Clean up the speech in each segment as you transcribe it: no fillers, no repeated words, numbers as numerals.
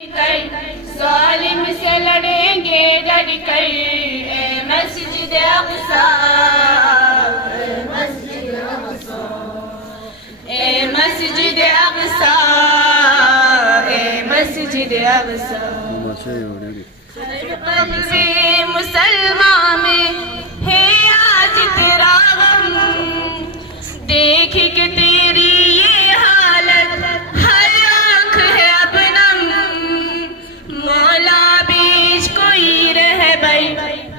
जालिम से लड़ेंगे डर कर, ए मस्जिद अक़सा, ए मस्जिद अक़सा, ए मस्जिद अक़सा, ए मस्जिद अक़सा। हर कल्बे मुसलमान में है आज तेरा गम, देख के तेरी ये हालत हर आँख है अब नम। मौला बीच कोई रह बई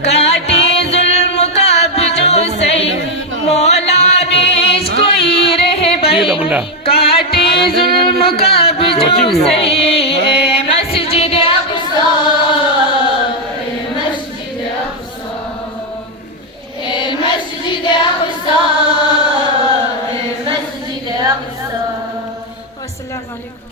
काटे जुल्म का जो सही, मौला बीच कोई रह बई काटे जुल्म का जो सही। ए मस्जिद अक़सा, ए मस्जिद अक़सा, ए मस्जिद अक़सा, ए मस्जिद अक़सा। अस्सलामु अलैकुम।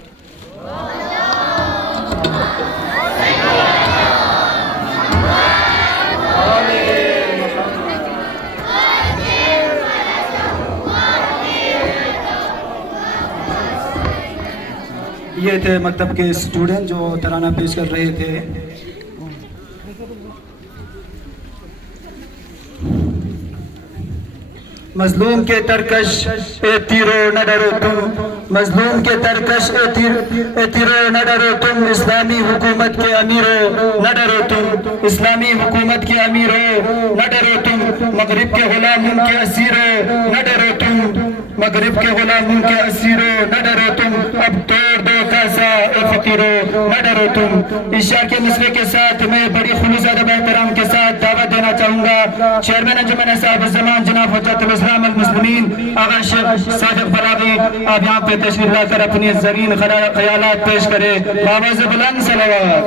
ये थे मकतब के स्टूडेंट जो तराना पेश कर रहे थे। मजलूम के तरकश ए तीरो न डरो तुम, मजलूम के तरकश ए तीरो न डरो तुम, इस्लामी हुकूमत के अमीरो न डरो तुम, इस्लामी हुकूमत के अमीरो न डरो तुम, मगरिब के गुलामों के असीरो न डरो तुम, मगरिब के गुलामों के असीरो न डरो तुम, अब तोड़ दो कासा ए फकीरो न डरो तुम। ईशा के मसले के साथ मैं बड़ी खुलूस अदब एहतराम के साथ दावत देना चाहूँगा चेयरमैन अंजुमन साहिब ज़मान जनाब हुज्जतुल इस्लाम अल मुस्लिमीन आगा शेख सादिक बलागी, आप यहाँ पे तशरीफ लाकर अपनी ज़रीन ख्यालात पेश करें। आवाज़ बुलंद सलावत।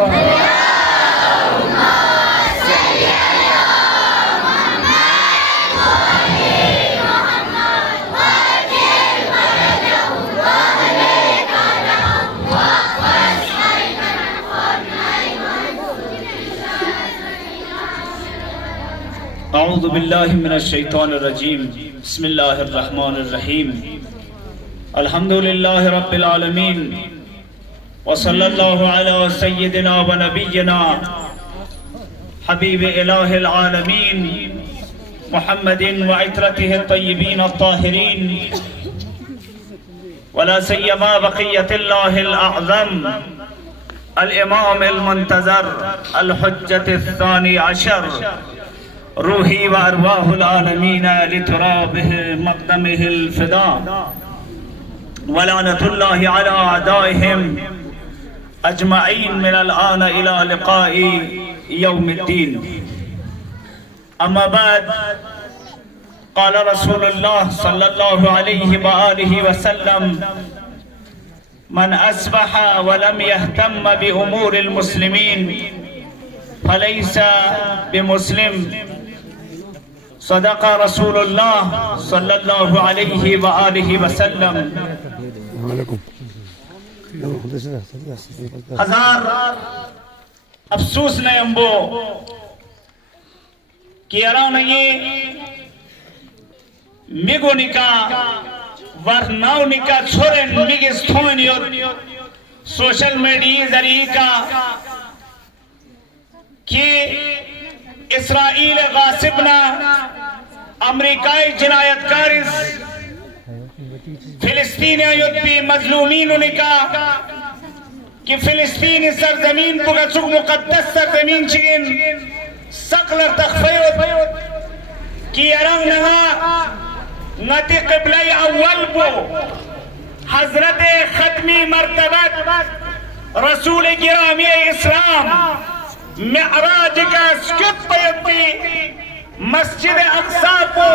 अऊज़ु बिल्लाहि मिनश शैतानिर रजीम, बिस्मिल्लाहिर रहमानिर रहीम, अल्हम्दुलिल्लाहि रब्बिल आलमीन, व सल्लल्लाहु अला सय्यिदिना व नबिय्यिना हबीब इलाहिल आलमीन मुहम्मदिन व इतरतिहि तय्यिबीन अत्ताहिरीन, वला सय्यमा बक़ियतिल्लाहिल अअज़म अल इमाम अल मुंतज़र अल हुज्जतिस सानी अशर, रूही व अरवाहुल आलमीन लितुराबिहि मक़दमिहिल फ़िदा, व लानतुल्लाहि अला अदाइहिम अजमईन मिनल आन इला लिक़ाइ यौमिद्दीन। अम्मा बाद, क़ाल रसूलुल्लाह सल्लल्लाहु अलैहि व आलिहि व सल्लम, मन अस्बह व लम यहतम बि उमूरिल मुस्लिमीन फलैसा बिमुस्लिम। सदक़ रसूलुल्लाह सल्लल्लाहु अलैहि व आलिहि व सल्लम। हजार अफसोस ने अंबो कि अराउनये मिगो निका वरनाव निका छोरे मिगे स्थोनियो सोशल मीडिया जरिए का कि इसराइल गासिबना अमरीकाई जिनायतकारिस फिलिस्तीन युद्धी मजलूमीन ने कहा कि फिलिस्तीनी सरजमीन पुगा चुक मुकद्दस सरजमीन चिगिन सकलर तखफयत कि अरंग नहा नती क़िबला अव्वल बो हजरत खत्मी मर्तबत रसूल गिरामी इस्लाम मिअराज का स्कुत पयती मस्जिद अक़सा को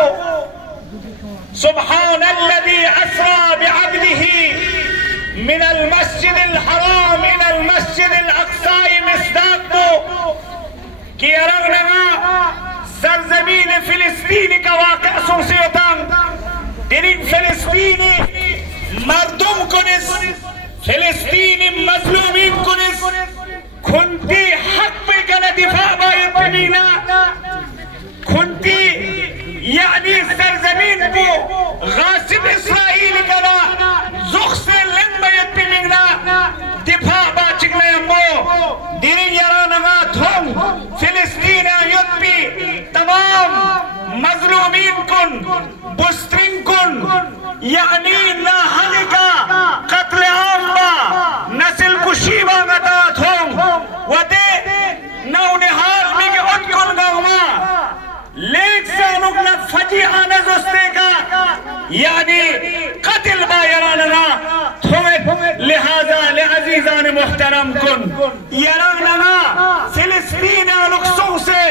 सुब्हानल्लज़ी अस्रा बिअब्दिही मिनल मस्जिदिल हराम इलल मस्जिदिल अक़सा मिस्दाक़ को कि अरगना सरजमीन फिलिस्तीन का वाक़या सोसे होता तेरी फिलिस्तीनी मर्दुम कुनिस फिलिस्तीनी मजलूमीन कुनिस खुंती हक पे गला दिफा बायत मीना खुंती यानी सरजमीन को गासिब इसराइल करा जुख से लन बायत मीना दिफा बाचिक ने बुस्त्रिंग कुन यानी नाहलिका कत्ल आम्बा नस्ल कुशी बागतात हों वदे नौनिहाल मिगे उनकुन गावा लेक सानुक न फजी आने जोस्ते का यानी कत्ल बायराना थोमे लिहाजा ले अजीजान मुहतरम कुन यराना फिलिस्तीन अनुक्सों से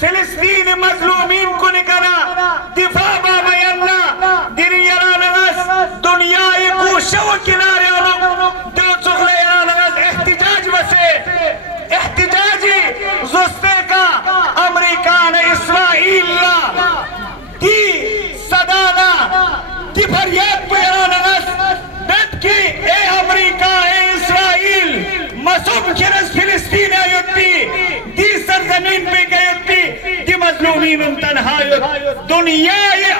फिलिस्तीन मजलूमीन को निकला दिफा बाबयन्ना दिरियरानगस दुनिया को शव किनारे दो चुगले यरानगस एहतिजाज बसे एहतिजाजी जोस्ते का अमेरिका ने इस्राइल दी सदाना दी फरियाद पे यरानगस बेट की ए अमेरिका ए इस्राइल मसूब किरस फिलिस्तीन आयुत्ती दी सरजमीन पे गयुत्ती दी मजलूमीन तन्हायुत दुनिया ये